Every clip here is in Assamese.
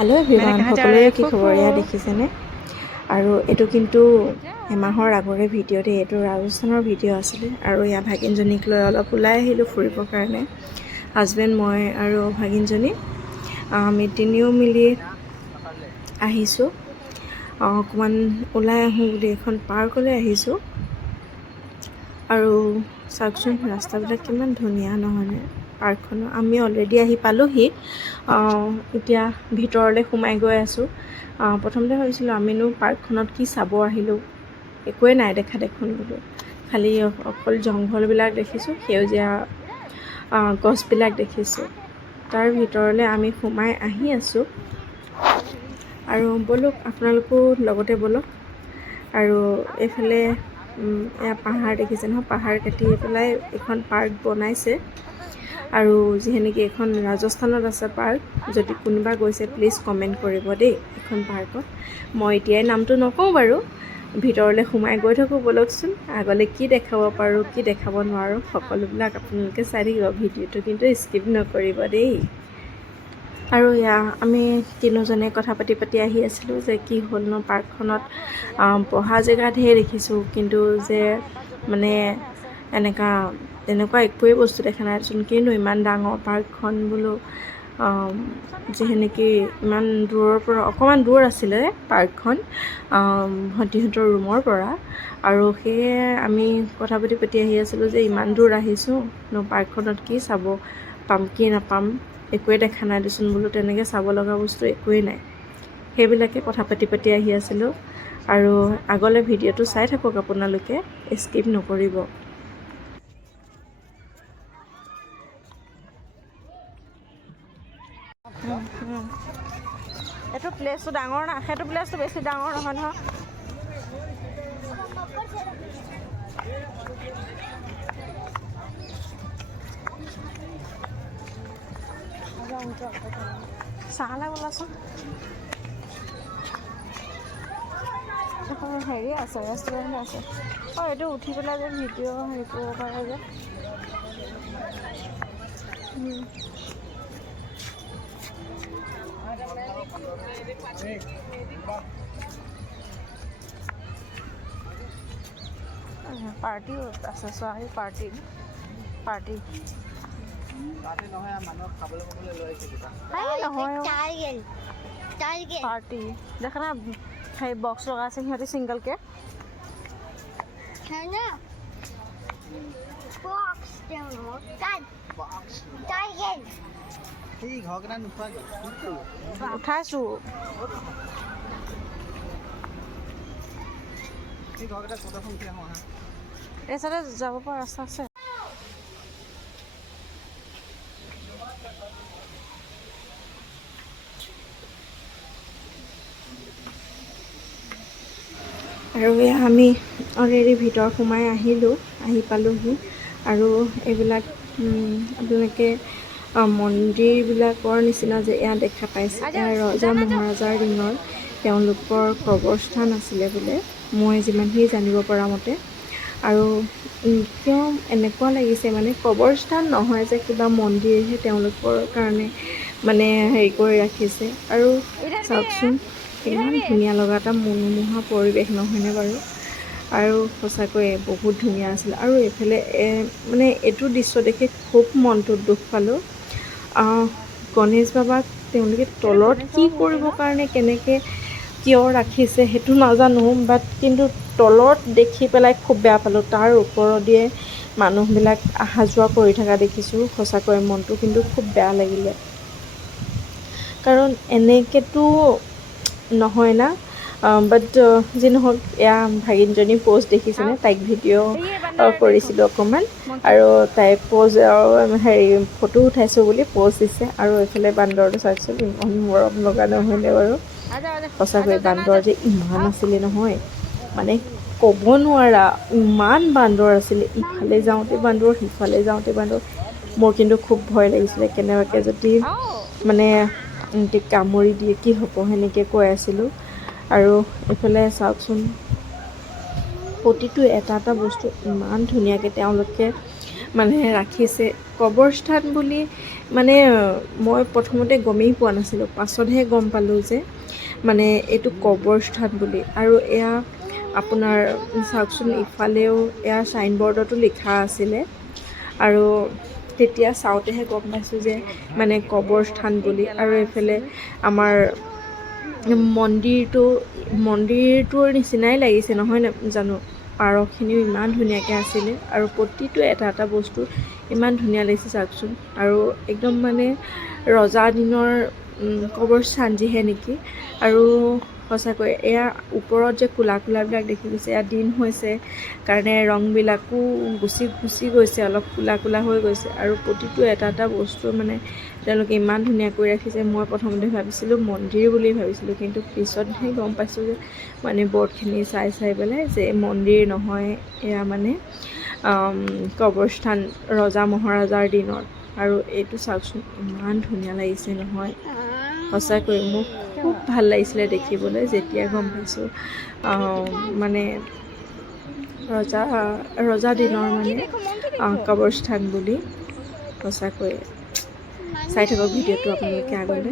হেল্ল' এভৰিৱান, সকলোৰে কি খবৰ এয়া দেখিছেনে? আৰু এইটো কিন্তু এমাহৰ আগৰে ভিডিঅ' দেই। এইটো ৰাজস্থানৰ ভিডিঅ' আছিলে আৰু এয়া ভাগিনজনীক লৈ অলপ ওলাই আহিলোঁ ফুৰিবৰ কাৰণে। হাজবেণ্ড, মই আৰু ভাগিনজনী আমি তিনিও মিলি আহিছোঁ। অকণমান ওলাই আহোঁ বুলি এখন পাৰ্কলৈ আহিছোঁ। আৰু চাওকচোন ৰাস্তাবিলাক কিমান ধুনীয়া নহয়নে পাৰ্কখনৰ। আমি অলৰেডি আহি পালোহি। এতিয়া ভিতৰলৈ সোমাই গৈ আছোঁ। প্ৰথমতে ভাবিছিলোঁ আমিনো পাৰ্কখনত কি চাব আহিলোঁ, একোৱেই নাই দেখা দেখোন বোলো। খালি অকল জংঘলবিলাক দেখিছোঁ, সেউজীয়া গছবিলাক দেখিছোঁ। তাৰ ভিতৰলৈ আমি সোমাই আহি আছোঁ। আৰু ব'লক আপোনালোকো লগতে ব'লক। আৰু এইফালে এয়া পাহাৰ দেখিছে নহয়, পাহাৰ কাটি পেলাই এখন পাৰ্ক বনাইছে। আৰু যিহেনেকি এইখন ৰাজস্থানত আছে পাৰ্ক। যদি কোনোবা গৈছে প্লিজ কমেণ্ট কৰিব দেই এইখন পাৰ্কত। মই এতিয়াই নামটো নকওঁ বাৰু, ভিতৰলৈ সোমাই গৈ থাকোঁ ব'লকচোন। আগলৈ কি দেখাব পাৰোঁ, কি দেখাব নোৱাৰোঁ, সকলোবিলাক আপোনালোকে চাই থাকিব। ভিডিঅ'টো কিন্তু স্কিপ নকৰিব দেই। আৰু এয়া আমি তিনিওজনে কথা পাতি পাতি আহি আছিলোঁ যে কি হ'লনো পাৰ্কখনত। বহা জেগা ঢেৰ দেখিছোঁ, কিন্তু যে মানে তেনেকুৱা একোৱেই বস্তু দেখা নাইচোন। কিনো ইমান ডাঙৰ পাৰ্কখন বোলো। যিহেনেকি ইমান দূৰৰ পৰা, অকণমান দূৰ আছিলে পাৰ্কখন ভণ্টিহঁতৰ ৰুমৰ পৰা। আৰু সেয়ে আমি কথা পাতি পাতি আহি আছিলোঁ যে ইমান দূৰ আহিছোঁ পাৰ্কখনত কি চাব পাম কি নাপাম, একোৱেই দেখা নাই দেচোন বোলো। তেনেকৈ চাব লগা বস্তু একোৱেই নাই। সেইবিলাকে কথা পাতি পাতি আহি আছিলোঁ। আৰু আগলৈ ভিডিঅ'টো চাই থাকক আপোনালোকে, স্কিপ নকৰিব। এইটো প্লেচটো ডাঙৰ না, সেইটো প্লেচটো বেছি ডাঙৰ নহয় নহয়। চাহলৈ বোলাচোন। হেৰি আছে, ৰেষ্টুৰেণ্ট আছে। এইটো উঠি পেলাই যে ভিডিঅ' হেৰি কৰিব পাৰে যে। পাৰ্টিও আছে, ছোৱালী পাৰ্টি নহয়, মানুহক খাবলৈ পাবলৈ লৈ আহিছে কিবা। পাৰ্টি দেখা না, সেই বক্স লগা আছে সিহঁতে ছিংগলকৈ। উঠাইছোঁ। এই চাইডে যাব পৰা ৰাস্তা আছে। আৰু আমি অলৰেডি ভিতৰ সোমাই আহি পালোহি। আৰু এইবিলাক আপোনালোকে মন্দিৰবিলাকৰ নিচিনা যে এয়া দেখা পাইছে, এয়া ৰজা মহাৰজাৰ দিনৰ তেওঁলোকৰ কবৰস্থান আছিলে বোলে, মই যিমানখিনি জানিব পৰা মতে। আৰু কিয় এনেকুৱা লাগিছে মানে কবৰস্থান নহয় যে কিবা মন্দিৰহে তেওঁলোকৰ কাৰণে মানে হেৰি কৰি ৰাখিছে। আৰু চাওকচোন ইমান ধুনীয়া লগা এটা মনোমোহা পৰিৱেশ নহয়নে বাৰু। আৰু সঁচাকৈয়ে বহুত ধুনীয়া আছিল। আৰু এইফালে মানে এইটো দৃশ্য দেখি খুব মনটোত দুখ পালোঁ। গণেশ বাবাক তেওঁলোকে তলত কি কৰিবৰ কাৰণে কেনেকৈ কিয় ৰাখিছে সেইটো নাজানো, বাট কিন্তু তলত দেখি পেলাই খুব বেয়া পালোঁ। তাৰ ওপৰেদিয়ে মানুহবিলাক অহা যোৱা কৰি থকা দেখিছোঁ। সঁচাকৈ মনটো কিন্তু খুব বেয়া লাগিলে। কাৰণ এনেকৈতো নহয় না। বাট যি নহওক, এয়া ভাগিনজনী প'জ দেখিছেনে, তাইক ভিডিঅ' কৰিছিলোঁ অকণমান। আৰু তাই প'জ হেৰি ফটো উঠাইছোঁ বুলি প'জ দিছে। আৰু এইফালে বান্দৰটো চাওকচোন, ইমান মৰম লগা নহয়নে বাৰু। সঁচাকৈ বান্দৰ যে ইমান আছিলে নহয়, মানে ক'ব নোৱাৰা ইমান বান্দৰ আছিলে। ইফালে যাওঁতে বান্দৰ, সিফালে যাওঁতে বান্দৰ। মোৰ কিন্তু খুব ভয় লাগিছিলে, কেনেবাকৈ যদি মানে কামুৰি দিয়ে কি হ'ব, সেনেকৈ কৈ আছিলোঁ। আৰু এইফালে চাওকচোন, প্ৰতিটো এটা এটা বস্তু ইমান ধুনীয়াকৈ তেওঁলোকে মানে ৰাখিছে। কবৰস্থান বুলি মানে মই প্ৰথমতে গমেই পোৱা নাছিলোঁ, পাছতহে গম পালোঁ যে মানে এইটো কবৰস্থান বুলি। আৰু এয়া আপোনাৰ চাওকচোন, ইফালেও এয়া ছাইনবৰ্ডতো লিখা আছিলে, আৰু তেতিয়া চাওঁতেহে গম পাইছোঁ যে মানে কবৰস্থান বুলি। আৰু এইফালে আমাৰ মন্দিৰটোৰ নিচিনাই লাগিছে নহয় জানো, পাৰখিনিও ইমান ধুনীয়াকৈ আছিলে, আৰু প্ৰতিটো এটা এটা বস্তু ইমান ধুনীয়া লাগিছে চাওকচোন। আৰু একদম মানে ৰজা দিনৰ কবৰস্থান যিহে নেকি। আৰু সঁচাকৈ এয়া ওপৰত যে কোলা কোলাবিলাক দেখি গৈছে, এয়া দিন হৈছে কাৰণে ৰংবিলাকো গুচি গৈছে, অলপ কোলা কোলা হৈ গৈছে। আৰু প্ৰতিটো এটা এটা বস্তু মানে তেওঁলোকে ইমান ধুনীয়াকৈ ৰাখিছে। মই প্ৰথমতে ভাবিছিলোঁ মন্দিৰ বুলি ভাবিছিলোঁ, কিন্তু পিছতহে গম পাইছোঁ যে মানে বৰ্ডখিনি চাই পেলাই যে মন্দিৰ নহয়, এয়া মানে কবৰস্থান ৰজা মহাৰজাৰ দিনৰ। আৰু এইটো চাওকচোন ইমান ধুনীয়া লাগিছে নহয়, সঁচাকৈ মোক খুব ভাল লাগিছিলে দেখিবলৈ যেতিয়া গম পাইছোঁ মানে ৰজা দিনৰ মানে কবৰস্থান বুলি। সঁচাকৈ চাই থাকক ভিডিঅ'টো আপোনালোকে আগলৈ।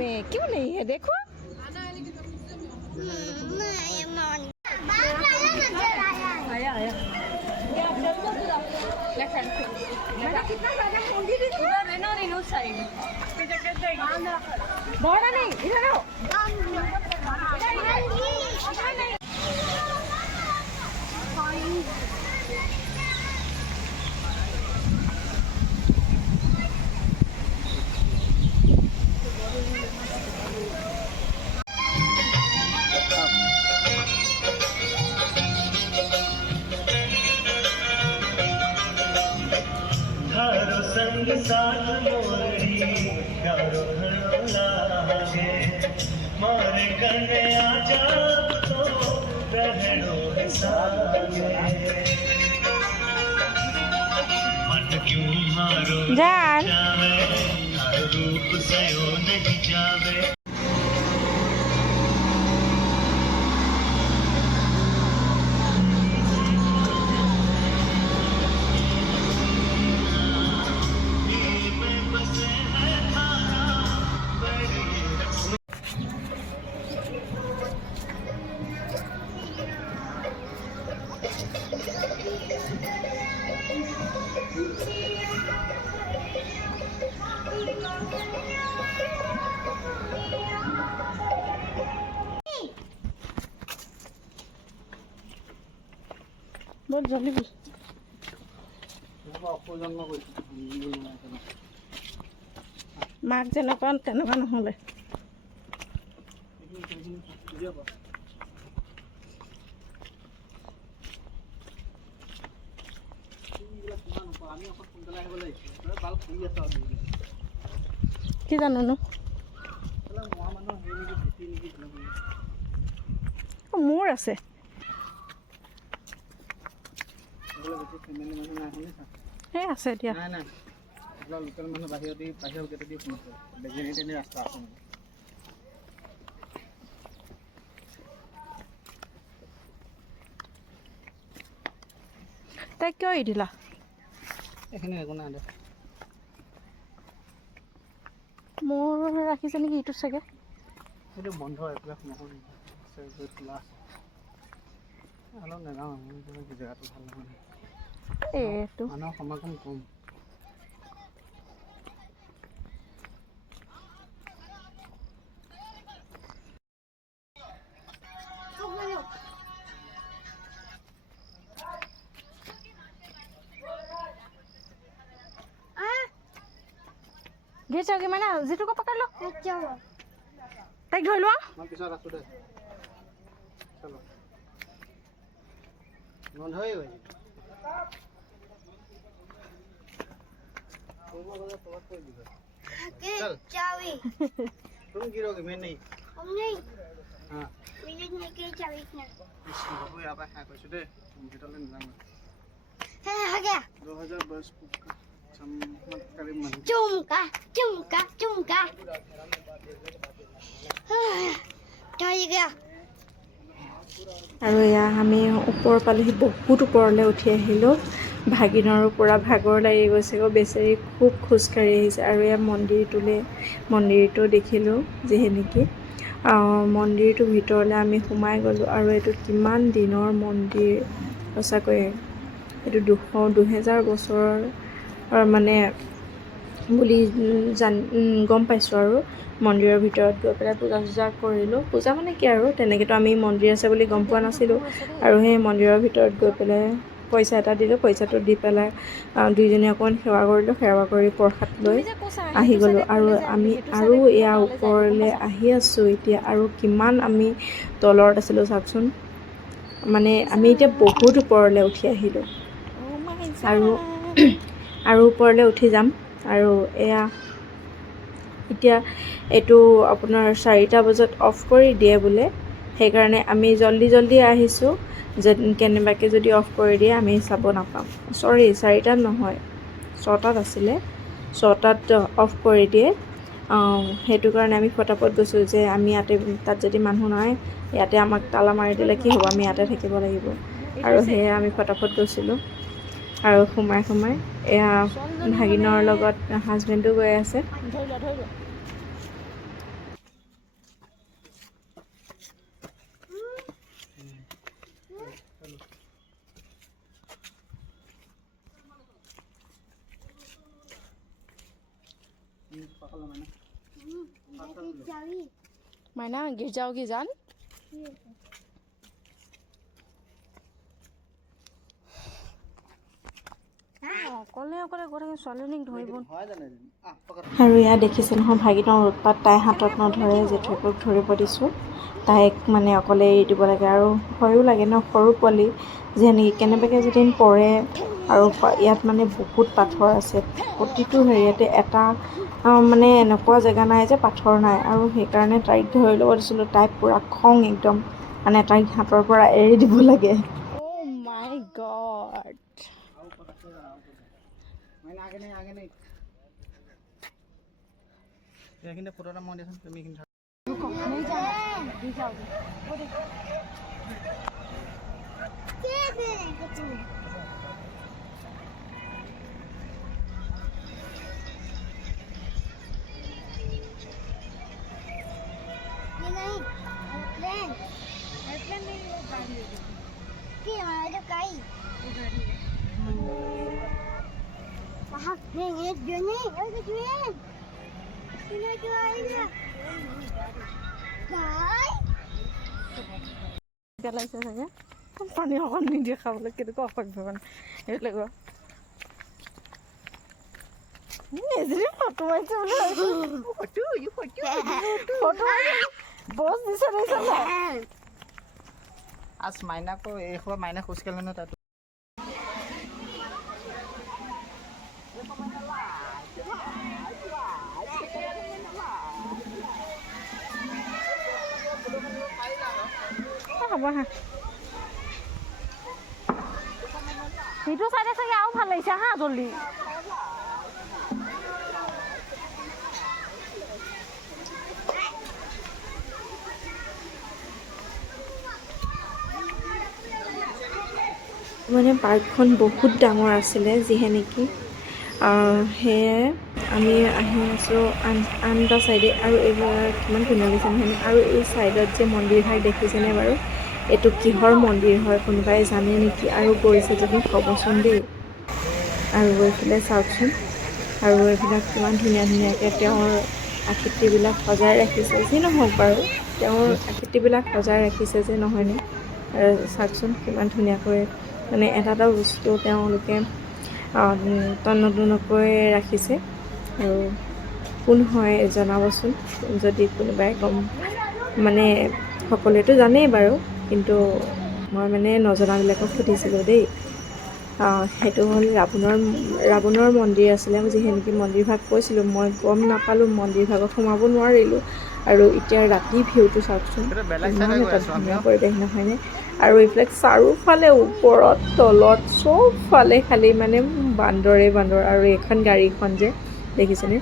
संग साथ मोरी यारो घणो लागे मारे कने आजा तो रहणो सागे मन क्यों मारो जावे रूप सयो नहीं जावे। बहुत जल्दी মাক যেনেকুৱা তেনেকুৱা নহ'লে কি জানো মোৰ আছে এই আছে দিয়া লোকেল মানুহ বাহিৰৰ গেটে দি সোমাইছে বেজেনে ৰাস্তা আছে তাই কিয় এৰি দিলা এখানে একো নাই দে মোৰ ৰাখিছে নেকি ইটো চাগে এইটো বন্ধ একলা নহয় খোলা আছে অলপ নাযাওঁ জেগাটো ভাল নহয় এইটো মানুহৰ সমাগম কম घेर जाओगे मैंने जीतू को पकड़ लो तक धोई लो मैं पीछे रास्ते दे चलो बंद होई भाई चल चाबी तुम गिरोगे मैं नहीं हम नहीं हां मुझे नहीं के चाबी ना वो यहां पे है कुछ दे तुम भीतर ले जाना है आ गया 2022 का चुमका चुमका चुमका થઈ ગયા আৰু এয়া আমি ওপৰ পালেহি বহুত ওপৰলৈ উঠি আহিলোঁ ভাগিনৰো পূৰা ভাগৰ লাগি গৈছে বেচেৰি খুব খোজকাঢ়ি আহিছে। আৰু এয়া মন্দিৰটো দেখিলোঁ যিহে নেকি মন্দিৰটোৰ ভিতৰলৈ আমি সোমাই গ'লোঁ। আৰু এইটো কিমান দিনৰ মন্দিৰ সঁচাকৈয়ে এইটো 2000 বছৰৰ মানে বুলি গম পাইছোঁ। আৰু মন্দিৰৰ ভিতৰত গৈ পেলাই পূজা চূজা কৰিলোঁ। পূজা মানে কি আৰু তেনেকৈতো আমি মন্দিৰ আছে বুলি গম পোৱা নাছিলোঁ। আৰু সেই মন্দিৰৰ ভিতৰত গৈ পেলাই পইচা এটা দিলোঁ, পইচাটো দি পেলাই দুইজনীয়ে অকণমান সেৱা কৰিলোঁ, সেৱা কৰি প্ৰসাদ লৈ আহি গ'লোঁ। আৰু আমি আৰু ইয়াৰ ওপৰলৈ আহি আছোঁ এতিয়া। আৰু কিমান আমি তলত আছিলোঁ চাওকচোন, মানে আমি এতিয়া বহুত ওপৰলৈ উঠি আহিলোঁ। আৰু ওপৰলৈ উঠি যাম। আৰু এয়া এতিয়া এইটো আপোনাৰ 4টা বজাত অফ কৰি দিয়ে বোলে, সেইকাৰণে আমি জল্দি আহিছোঁ। কেনেবাকৈ যদি অফ কৰি দিয়ে আমি চাব নাপাম। 4টাত নহয়, 6টাত আছিলে, 6টাত অফ কৰি দিয়ে। সেইটো কাৰণে আমি ফটাফট গৈছোঁ যে আমি তাত যদি মানুহ নাই ইয়াতে আমাক তালা মাৰি দিলে কি হ'ব, আমি ইয়াতে থাকিব লাগিব। আৰু সেয়ে আমি ফটাফট গৈছিলোঁ। আৰু সোমাই এয়া ভাগিনৰ লগত হাজবেণ্ডো গৈ আছে। मायना गिर जाओगी जान। আৰু এয়া দেখিছে নহয় ভাগিনৰ উৎপাত, তাই হাতত নধৰে, জেঠুৱেকক ধৰিব দিছোঁ। তাইক মানে অকলে এৰি দিব লাগে। আৰু ভয়ো লাগে ন, সৰু পোৱালি যেনেকৈ কেনেবাকৈ যদি পৰে। আৰু ইয়াত মানে বহুত পাথৰ আছে, প্ৰতিটো হেৰিয়াতে এটা মানে এনেকুৱা জেগা নাই যে পাথৰ নাই। আৰু সেইকাৰণে তাইক ধৰি ল'ব দিছিলোঁ। তাইক পূৰা খং একদম, মানে তাইক হাতৰ পৰা এৰি দিব লাগে। Oh my God. পেলাইছে চাগে পানী অকণ নিদিয়ে খাবলৈ, কেনেকুৱা অসভ্য মানে এইবিলাক। এজনী ফটো মাৰিছে বোলে, ফটো বছ দিছে आज मायना को एक बार मायना खुश कर लेना था। হ'ব হা, সেইটো চাইডে চাগে আৰু ভাল লাগিছে হা জল্দি। মানে পাৰ্কখন বহুত ডাঙৰ আছিলে যিহে নেকি, সেয়ে আমি আহি আছোঁ আন এটা ছাইডে। আৰু এইবাৰ কিমান ধুনীয়া লাগিছে নহয়। আৰু এই ছাইডত যে মন্দিৰভাগ দেখিছেনে বাৰু, এইটো কিহৰ মন্দিৰ হয় কোনোবাই জানে নেকি? আৰু গৈছে যদি ক'বচোন দেই। আৰু গৈ পেলাই চাওকচোন, আৰু এইবিলাক কিমান ধুনীয়াকৈ তেওঁৰ আকৃতিবিলাক সজাই ৰাখিছে। যি নহওক বাৰু, তেওঁৰ আকৃতিবিলাক সজাই ৰাখিছে যে নহয়নে। আৰু চাওকচোন কিমান ধুনীয়াকৈ মানে এটা বস্তু তেওঁলোকে নতুনকৈ ৰাখিছে। আৰু কোন হয় জনাবচোন যদি কোনোবাই মানে সকলোৱেতো জানেই বাৰু, কিন্তু মই মানে নজনাবিলাকক সুধিছিলোঁ দেই। সেইটো হ'ল ৰাৱণৰ মন্দিৰ আছিলে। যিহে নেকি মন্দিৰভাগ কৈছিলোঁ, মই গম নাপালোঁ, মন্দিৰভাগত সোমাব নোৱাৰিলোঁ। আৰু এতিয়া ৰাতি ভিউটো চাওকচোন, ইমান এটা ধুনীয়া পৰিৱেশ নহয়নে। আৰু এইবিলাক চাৰিওফালে ওপৰত তলত চবফালে খালী মানে বান্দৰ। আৰু এইখন গাড়ীখন যে দেখিছেনে,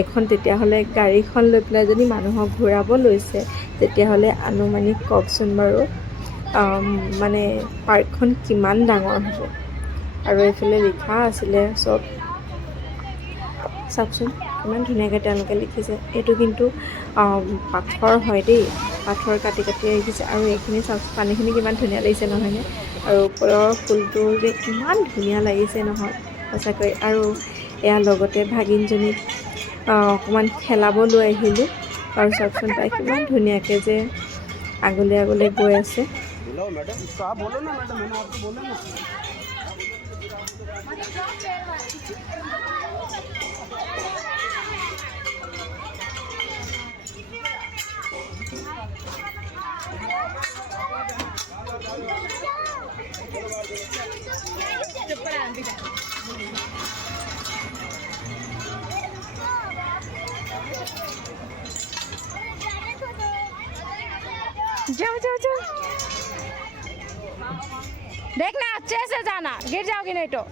এইখন তেতিয়াহ'লে গাড়ীখন লৈ পেলাই যদি মানুহক ঘূৰাব লৈছে, তেতিয়াহ'লে আনুমানিক কওকচোন বাৰু, মানে পাৰ্কখন কিমান ডাঙৰ হ'ব। আৰু এইফালে লিখা আছিলে চব। চাওকচোন ইমান ধুনীয়াকৈ তেওঁলোকে লিখিছে। এইটো কিন্তু পাথৰ হয় দেই, পাথৰ কাটি কাটি ৰাখিছে। আৰু এইখিনি চাওক পানীখিনি কিমান ধুনীয়া লাগিছে নহয়নে? আৰু ওপৰৰ ফুলটো যে ইমান ধুনীয়া লাগিছে নহয় সঁচাকৈ। আৰু এয়া লগতে ভাগিনজনীক অকণমান খেলাব লৈ আহিলোঁ। আৰু চাওকচোন তাই কিমান ধুনীয়াকৈ যে আগলৈ আগলৈ গৈ আছে। जाओ जाओ जाओ, देखना अच्छे से जाना, गिर जाओगी नहीं तो।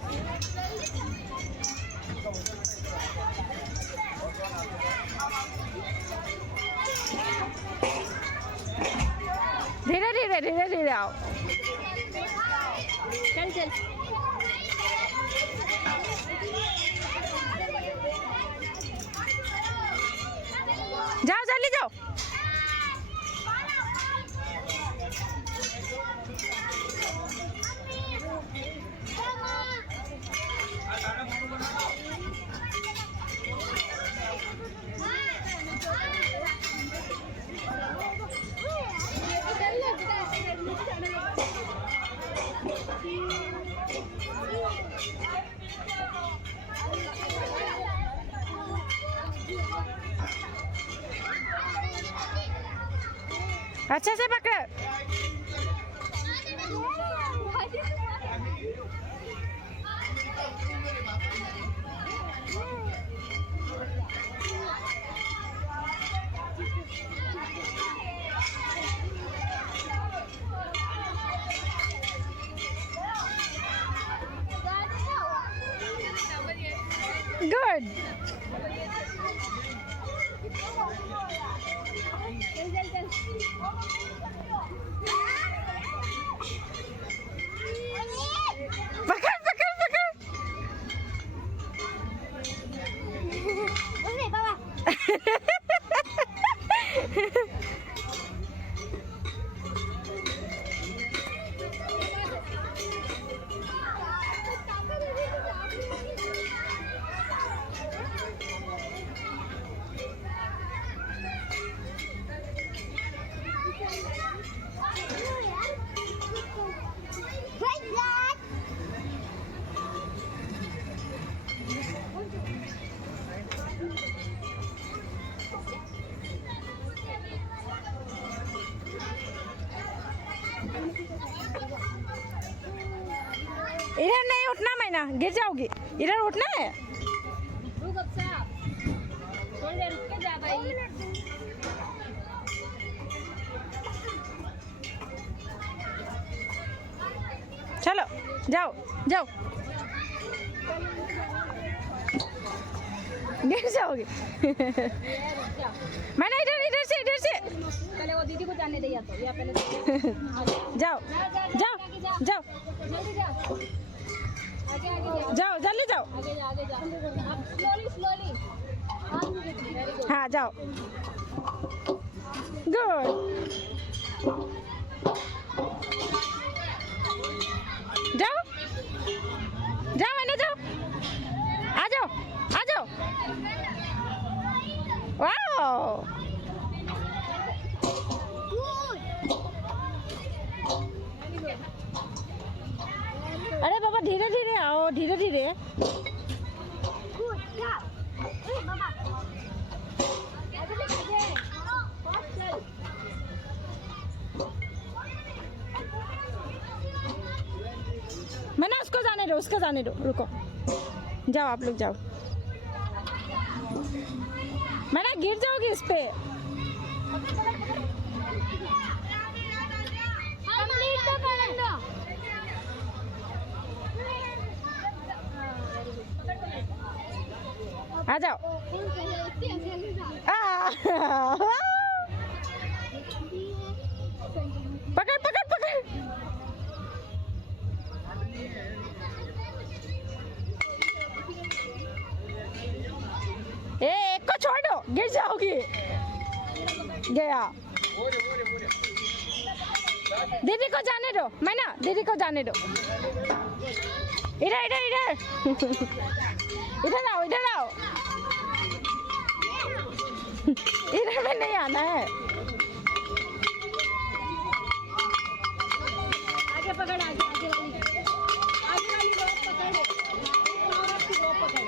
धीरे धीरे धीरे धीरे आओ। चल चल जाओ जल्दी जाओ। अच्छे से पकड़। Good. पकड़ पकड़ पकड़। इधर नहीं उठना मैना, गिर जाओगी। इधर उठना है। चलो जाओ जाओ, गिर जाओगी। मैंने इधर इधर से पहले वो दीदी को जाने दे, या तो या पहले जाओ जाओ जाओ जाओ जल्दी जाओ। हाँ जाओ। गुड। जाओ जाओ मैंने जाओ, आ जाओ आ जाओ। वाओ अरे बाबा धीरे धीरे आओ, धीरे धीरे। मैंने उसको जाने दो, उसको जाने दो, रुको। जाओ आप लोग जाओ। मैंने गिर जाओगी इस पे। आ जाओ। पकड़ पकड़ पकड़। गया दीदी को जाने दो मैना दीदी को जाने दो इधर इधर इधर इधर आओ इधर में नहीं आना है आगे पकड़ आगे वाली रोप पकड़ रोप पकड़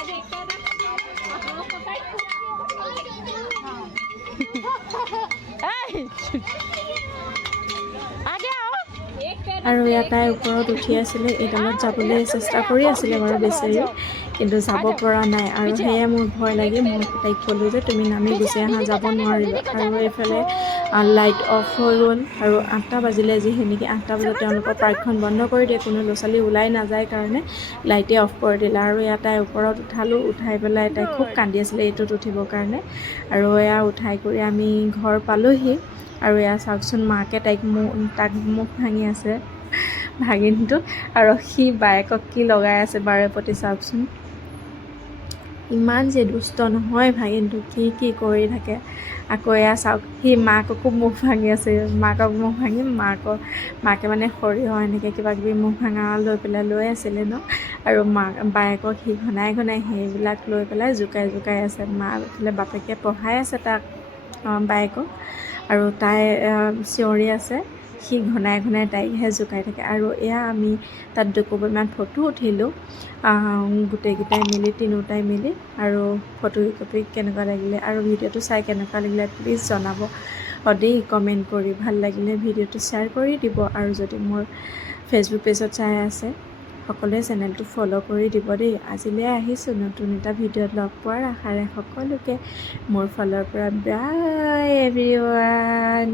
आगे एक रोप पकड़ आगे आओ আৰু ইয়াত তাই ওপৰত উঠি আছিলে এইডালত যাবলৈ চেষ্টা কৰি আছিলে বাৰু বেচেৰি কিন্তু যাব পৰা নাই আৰু সেয়ে মোৰ ভয় লাগে মই তাইক ক'লোঁ যে তুমি নামি গুচি আহা যাব নোৱাৰিবা আৰু এইফালে লাইট অফ হৈ গ'ল আৰু 8টা বাজিলে যি সেনেকৈ 8টা বজাত তেওঁলোকৰ পাৰ্কখন বন্ধ কৰি দিয়ে কোনো ল'ৰা ছোৱালী ওলাই নাযায় কাৰণে লাইটে অফ কৰি দিলে আৰু ইয়াত তাই ওপৰত উঠালোঁ উঠাই পেলাই তাই খুব কান্দি আছিলে এইটোত উঠিবৰ কাৰণে আৰু এয়া উঠাই কৰি আমি ঘৰ পালোহি আৰু এয়া চাওকচোন মাকে তাক মুখ ভাঙি আছে ভাগিনটো আৰু সি বায়েকক কি লগাই আছে বাৰে প্ৰতি চাওকচোন ইমান যে দুষ্ট নহয় ভাগিনটো কি কৰি থাকে আকৌ এয়া চাওক সি মাককো মুখ ভাঙি আছে মাকক মুখ ভাঙি মাকে মানে সৰিয়হ এনেকৈ কিবা কিবি মুখ ভাঙা লৈ আছিলে ন আৰু বায়েকক সি ঘনাই সেইবিলাক লৈ পেলাই জোকাই আছে এইফালে বাপেকে পঢ়াই আছে তাক বায়েকক আৰু তাই চিঞৰি আছে সি ঘনাই তাইকহে জোকাই থাকে আৰু এয়া আমি তাত দুকপীমান ফটো উঠিলোঁ গোটেইকেইটাই মিলি তিনিওটাই মিলি আৰু ফটো কপি কেনেকুৱা লাগিলে আৰু ভিডিঅ'টো চাই কেনেকুৱা লাগিলে প্লিজ জনাব সদায় কমেণ্ট কৰি ভাল লাগিলে ভিডিঅ'টো শ্বেয়াৰ কৰি দিব আৰু যদি মোৰ ফেচবুক পেজত চাই আছে সকলোৱে চেনেলটো ফ'ল' কৰি দিব দেই আজিলৈ আহিছোঁ নতুন এটা ভিডিঅ'ত লগ পোৱাৰ আশাৰে সকলোকে মোৰ ফালৰ পৰা বাই এভৰিৱান